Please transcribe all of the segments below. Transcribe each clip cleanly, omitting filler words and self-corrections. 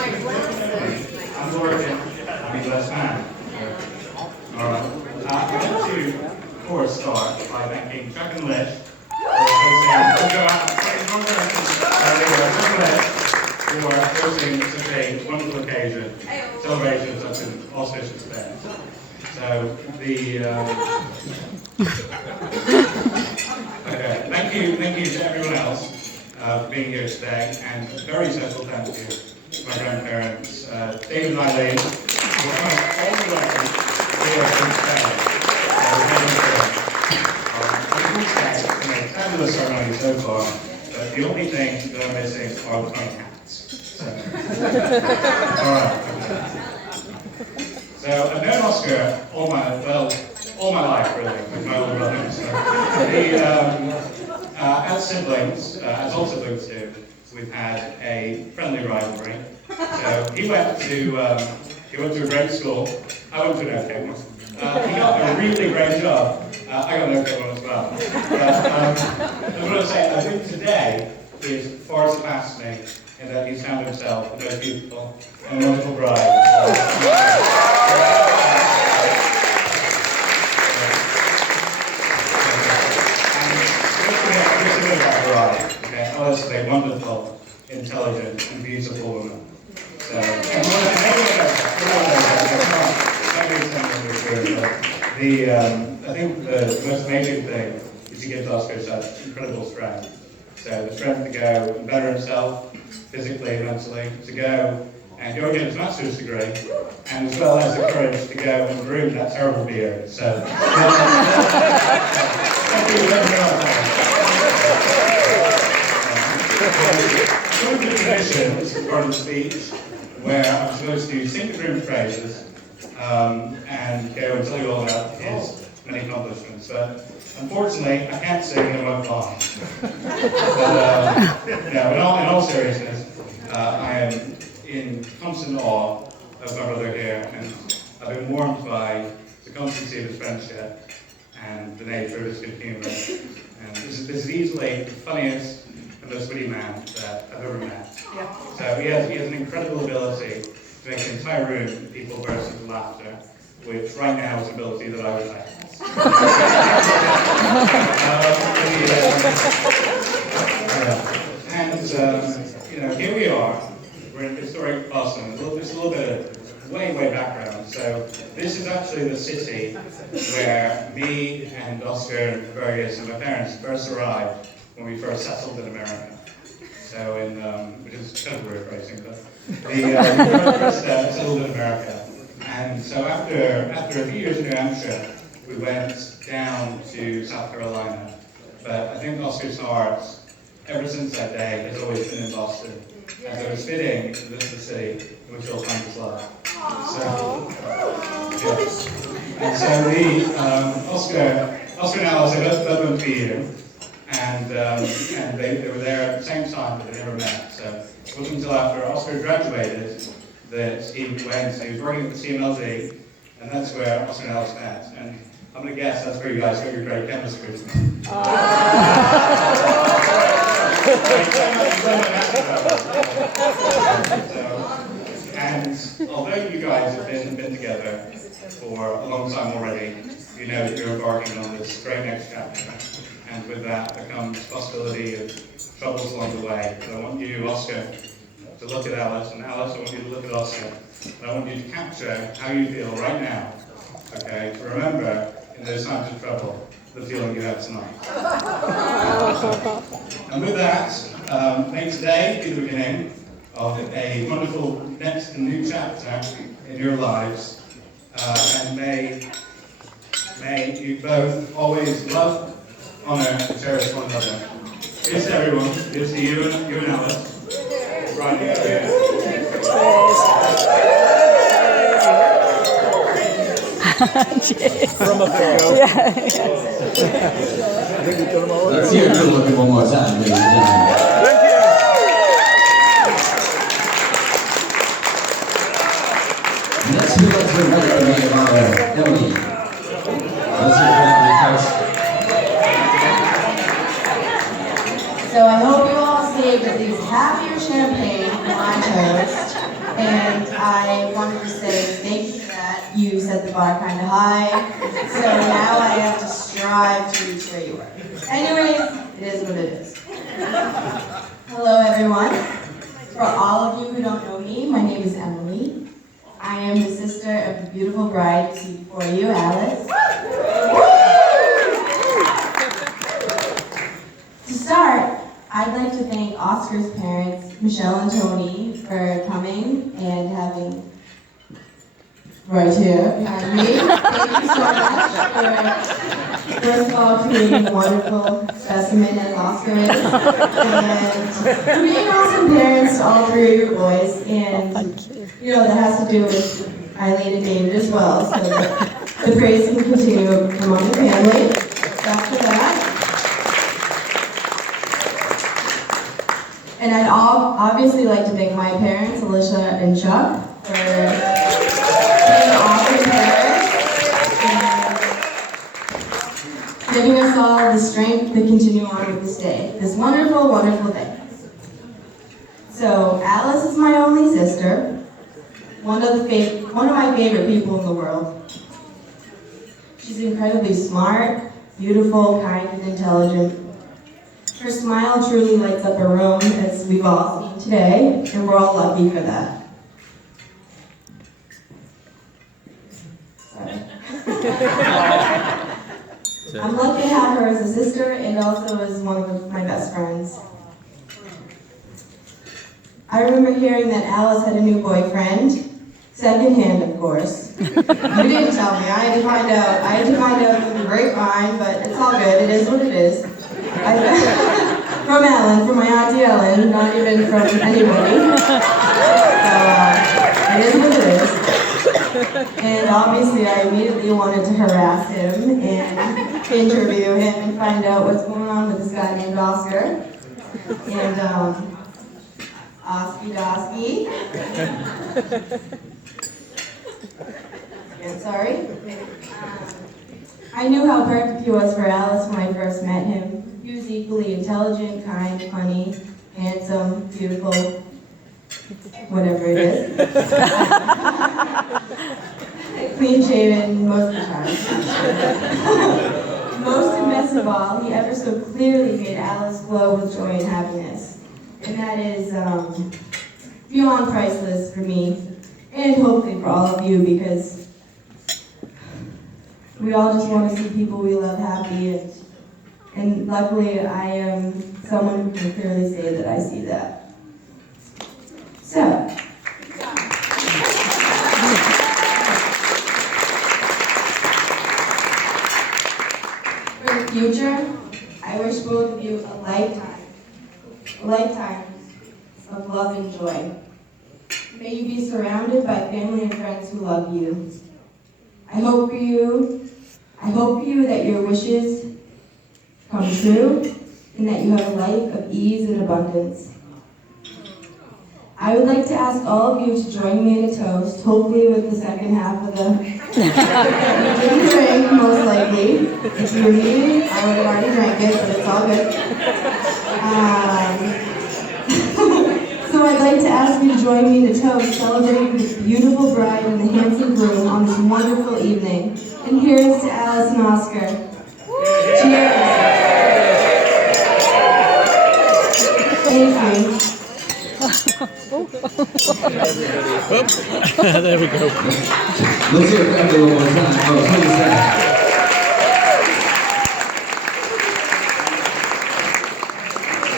I'm Lorcan. I'm your best man. Alright. I'm going to, of course, start by thanking Chuck and Lish for hosting such a wonderful occasion, celebration of such an auspicious event. So, thank you to everyone else for being here today, and a very special thank you to my grandparents, David and Eileen, who are all the way here from Spain. It's been a fabulous ceremony so far, but the only thing that I'm missing are the funny hats. So, alright. So I've known Oscar all my life, really, with my older brother. So, as siblings, as all siblings do, we've had a friendly rivalry. So he went to a great school. I went to an okay one. He got a really great job. I got an okay one as well. But I want to say, I think today he has far surpassed me in that he's found himself a very beautiful and wonderful bride. Alice is a wonderful, intelligent, and beautiful woman. So, and I think the most amazing thing is he gives Oscar such incredible strength. So the strength to go and better himself, physically and mentally, to go and go get his master's degree, and as well as the courage to go and groom that terrible beard. So, thank you very much. One of the traditions is part of the speech where I'm supposed to sing the groom's praises and go and tell you all about his many accomplishments. But unfortunately, I can't sing in one line. But in all seriousness, I am in constant awe of my brother here, and I've been warmed by the constancy of his friendship and the nature of his good humor. And this is easily the funniest and most witty man that I've ever met. Yeah. So he has an incredible ability to make an entire room of people burst into laughter, which right now is an ability that I would like. Here we are. We're in historic Boston. Just a little bit of way background. So this is actually the city where me and Oscar and various of my parents first arrived when we first settled in America. So which is kind of weird phrasing, but we first settled in America. And so after a few years in New Hampshire, we went down to South Carolina. But I think Oscar's heart, ever since that day, has always been in Boston. As I was fitting, this is the city in which you'll find his love. And so Oscar and Alice, I both went to BU. And they were there at the same time, but they never met. So it wasn't until after Oscar graduated that he was working at the CMLD, and that's where Oscar and Alice met. And I'm going to guess that's where you guys got your great chemistry. And although you guys have been together for a long time already, you know that you're embarking on this great next chapter. And with that becomes possibility of troubles along the way. But I want you, Oscar, to look at Alice, and Alice, I want you to look at Oscar. And I want you to capture how you feel right now, okay, to remember in those times of trouble, the feeling you have tonight. And with that, may today be the beginning of a wonderful next and new chapter in your lives. And may you both always love, honor, and cherish one another. Here's to everyone. Here's to you and Alice. Right here. From afar. Yeah. Let's hear it looking one more time, ladies and gentlemen. Next, we'd like to invite the maid of honor, Emily. Let's hear it from the house. So I hope you all saved at least half your champagne for my toast. And I wanted to say thank you for that. You set the bar kind of high. So now I have to strive to reach where you were. Anyways, it is what it is. Hello, everyone. For all of you who don't know me, my name is Emily. I am the sister of the beautiful bride you see before you, Alice. To start, I'd like to thank Oscar's parents, Michelle and Tony, for coming and having right here behind me. Thank you so much for, first of all, creating a wonderful specimen as Oscar is, and for being awesome parents to all three of your boys. And you know, that has to do with Eileen and David as well, so that the praise can continue among the family. After that. And I'd obviously like to thank my parents, Alicia and Chuck, for being awesome parents and giving us all the strength to continue on with this day, this wonderful, wonderful day. So Alice is my only sister, one of my favorite people in the world. She's incredibly smart, beautiful, kind, and intelligent. Her smile truly lights up a room, as we've all seen today, and we're all lucky for that. Sorry. I'm lucky to have her as a sister and also as one of my best friends. I remember hearing that Alice had a new boyfriend, secondhand, of course. You didn't tell me. I had to find out. I had to find out through the grapevine, but it's all good. It is what it is. From Ellen, from my auntie Ellen, not even from anybody. So it is what it is. And obviously, I immediately wanted to harass him and interview him and find out what's going on with this guy named Oscar. And Oski Doski. Again, sorry. I knew how perfect he was for Alice when I first met him. He was equally intelligent, kind, funny, handsome, beautiful, whatever it is. Clean shaven most of the time. Most and best of all, he ever so clearly made Alice glow with joy and happiness. And that is beyond priceless for me, and hopefully for all of you, because we all just want to see people we love happy, and luckily I am someone who can clearly say that I see that. So, for the future, I wish both of you a lifetime of love and joy. May you be surrounded by family and friends who love you. I hope for you that your wishes come true and that you have a life of ease and abundance. I would like to ask all of you to join me in a toast, hopefully with the second half of the drink, most likely. If you were needed, I would have already drank it, but it's all good. So I'd like to ask you to join me in a toast celebrating this beautiful bride and the handsome groom on this wonderful evening. And here's to Alice and Oscar. Cheers. Thank you. There we go. Let's hear it for everyone one more time. Oh, please say.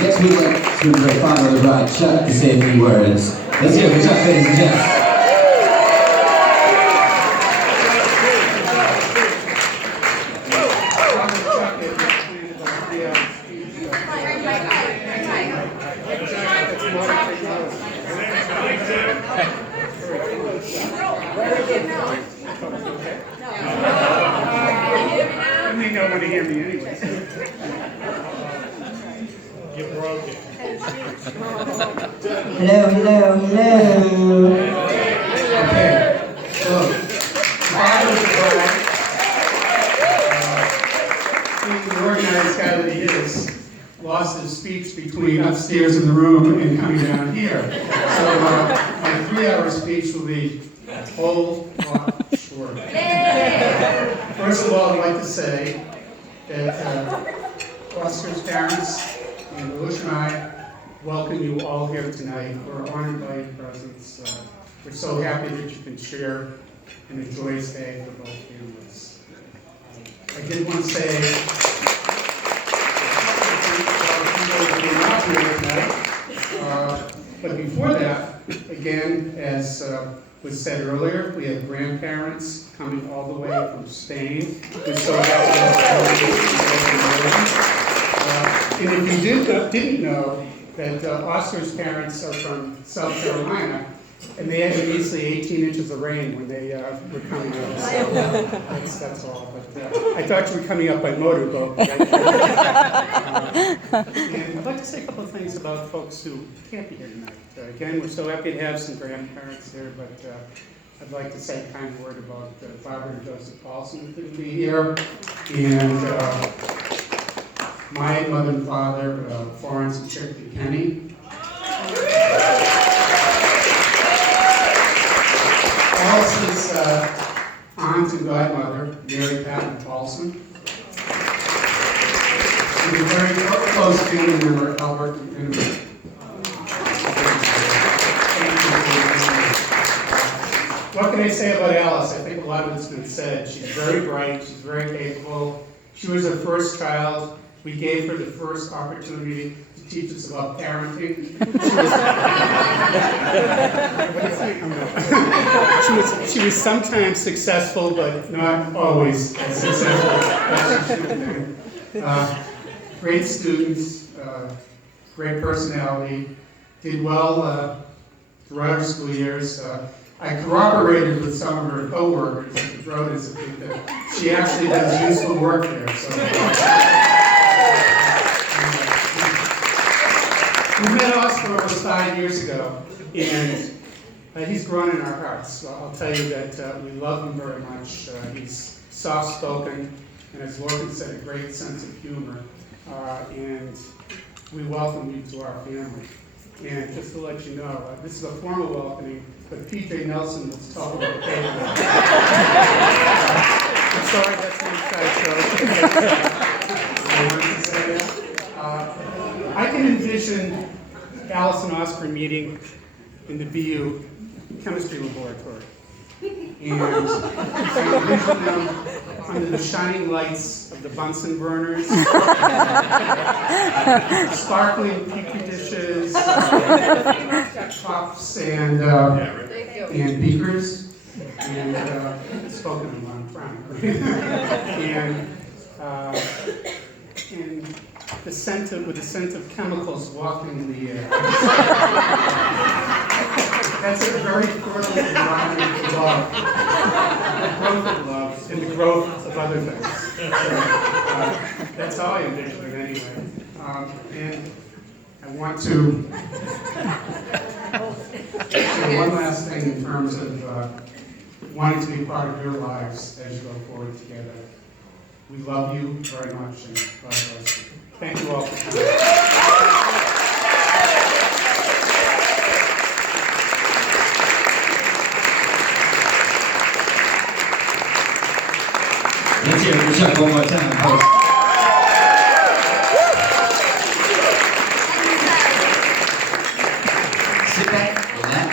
Next we'd like to invite father of the bride, Chuck, to say a few words. Let's hear it for Chuck, ladies and gents. They don't want to hear me anyway. You broke it. Hello, hello, hello. Okay. So, Father of the bride, being the organized guy that he is, lost his speech between upstairs in the room and coming down here. So my three 3-hour speech will be a whole lot shorter. First of all, I'd like to say that Oscar's parents and Louis and I welcome you all here tonight. We're honored by your presence. We're so happy that you can share and enjoy this day for both families. I did want to say but before that, again, as was said earlier, we have grandparents coming all the way from Spain. We're so happy to have and if you didn't know that Oscar's parents are from South Carolina, and they had a measly 18 inches of rain when they were coming up. So that's all. But I thought you were coming up by motorboat. And I'd like to say a couple of things about folks who can't be here tonight. Again, we're so happy to have some grandparents here, but I'd like to say a kind word about Barbara and Joseph Paulson, who couldn't be here, and my mother and father, Florence and Chick Kenny. Allison's aunt and godmother, Mary Patton Paulson. And a very close family member, Albert and What can I say about Alice? I think a lot of it's been said. She's very bright, she's very capable. She was our first child. We gave her the first opportunity to teach us about parenting. She was sometimes successful, but not always as successful as she should have been. Great students, great personality, did well throughout her school years. I corroborated with some of her co-workers at the Broad Institute that she actually does useful work there. So. We met Oscar almost 5 years ago, and he's grown in our hearts. So I'll tell you that we love him very much. He's soft-spoken, and as Lorcan said, a great sense of humor. And we welcome you to our family. And just to let you know, this is a formal welcoming, but P.J. Nelson was talking about paper. I'm sorry, that's an inside joke. I wanted to say that. I can envision Alice and Oscar meeting in the BU chemistry laboratory. And I envision them under the shining lights of the Bunsen burners, sparkling petri dishes, cups, and beakers, and spoken in one and the scent of chemicals wafting in the air. That's a very fertile environment for love. The growth of love and the growth of other things. That's how I envision it anyway. And I want to say one last thing in terms of wanting to be part of your lives as you go forward together. We love you very much, and God bless you. Thank you all for coming. Let's hear it for Chuck one more time, folks. Sit back, relax.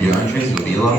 Your entrees will be along.